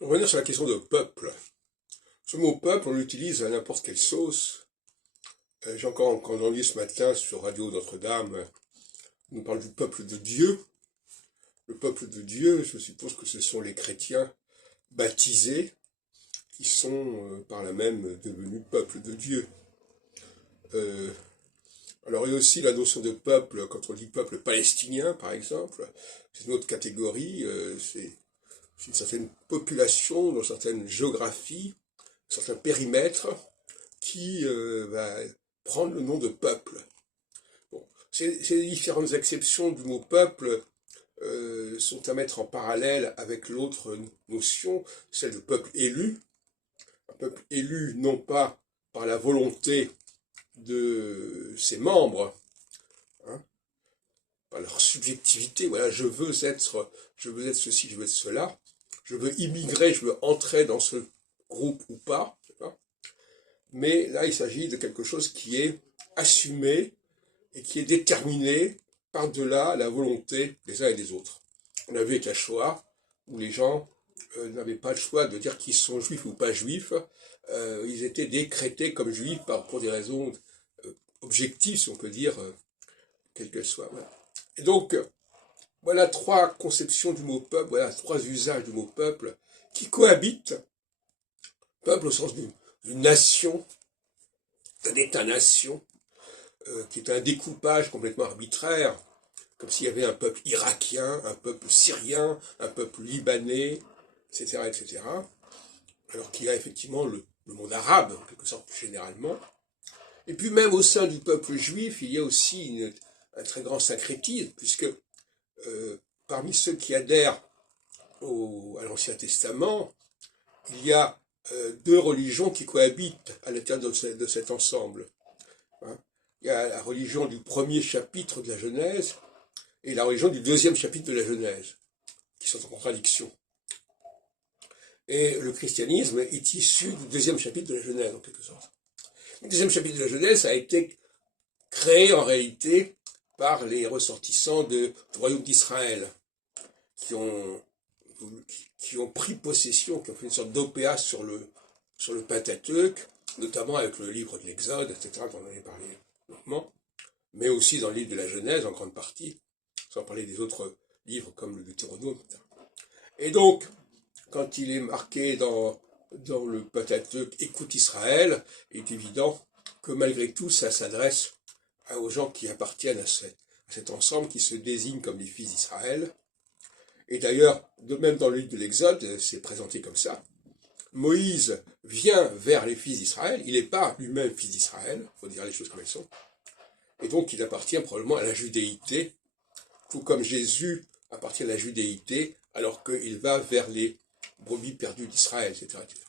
On va revenir sur la question de peuple. Ce mot peuple, on l'utilise à n'importe quelle sauce. J'ai encore entendu ce matin sur Radio Notre-Dame, on nous parle du peuple de Dieu. Le peuple de Dieu, je suppose que ce sont les chrétiens baptisés qui sont par là même devenus peuple de Dieu. Alors il y a aussi la notion de peuple, quand on dit peuple palestinien par exemple, c'est une autre catégorie, c'est une certaine population, dans certaines géographies, certains périmètres, qui va prendre le nom de peuple. Bon, ces différentes exceptions du mot peuple sont à mettre en parallèle avec l'autre notion, celle de peuple élu. Un peuple élu non pas par la volonté de ses membres, hein, par leur subjectivité, voilà, je veux être ceci, je veux être cela, je veux immigrer, je veux entrer dans ce groupe ou pas, mais là il s'agit de quelque chose qui est assumé et qui est déterminé par-delà la volonté des uns et des autres. On a vu avec la Shoah, où les gens n'avaient pas le choix de dire qu'ils sont juifs ou pas juifs, ils étaient décrétés comme juifs pour des raisons objectives, si on peut dire, quelles qu'elles soient. Voilà. Et donc, voilà trois conceptions du mot peuple, voilà trois usages du mot peuple qui cohabitent. Peuple au sens d'une nation, d'un État-nation, qui est un découpage complètement arbitraire, comme s'il y avait un peuple irakien, un peuple syrien, un peuple libanais, etc., etc. Alors qu'il y a effectivement le monde arabe, en quelque sorte, plus généralement. Et puis même au sein du peuple juif, il y a aussi un très grand syncrétisme, puisque parmi ceux qui adhèrent à l'Ancien Testament, il y a deux religions qui cohabitent à l'intérieur de cet ensemble. Il y a la religion du premier chapitre de la Genèse et la religion du deuxième chapitre de la Genèse, qui sont en contradiction. Et le christianisme est issu du deuxième chapitre de la Genèse, en quelque sorte. Le deuxième chapitre de la Genèse a été créé en réalité par les ressortissants du royaume d'Israël, qui ont pris possession, qui ont fait une sorte d'OPA sur le Pentateuque, notamment avec le livre de l'Exode, etc., dont on avait parlé longuement, mais aussi dans le livre de la Genèse, en grande partie, sans parler des autres livres comme le Deutéronome, etc. Et donc, quand il est marqué dans le Pentateuque « Écoute Israël », il est évident que malgré tout, ça s'adresse aux gens qui appartiennent à cet ensemble qui se désigne comme les fils d'Israël. Et d'ailleurs, de même dans le livre de l'Exode, c'est présenté comme ça. Moïse vient vers les fils d'Israël, il n'est pas lui-même fils d'Israël, il faut dire les choses comme elles sont, et donc il appartient probablement à la judéité, tout comme Jésus appartient à la judéité, alors qu'il va vers les brebis perdues d'Israël, etc., etc.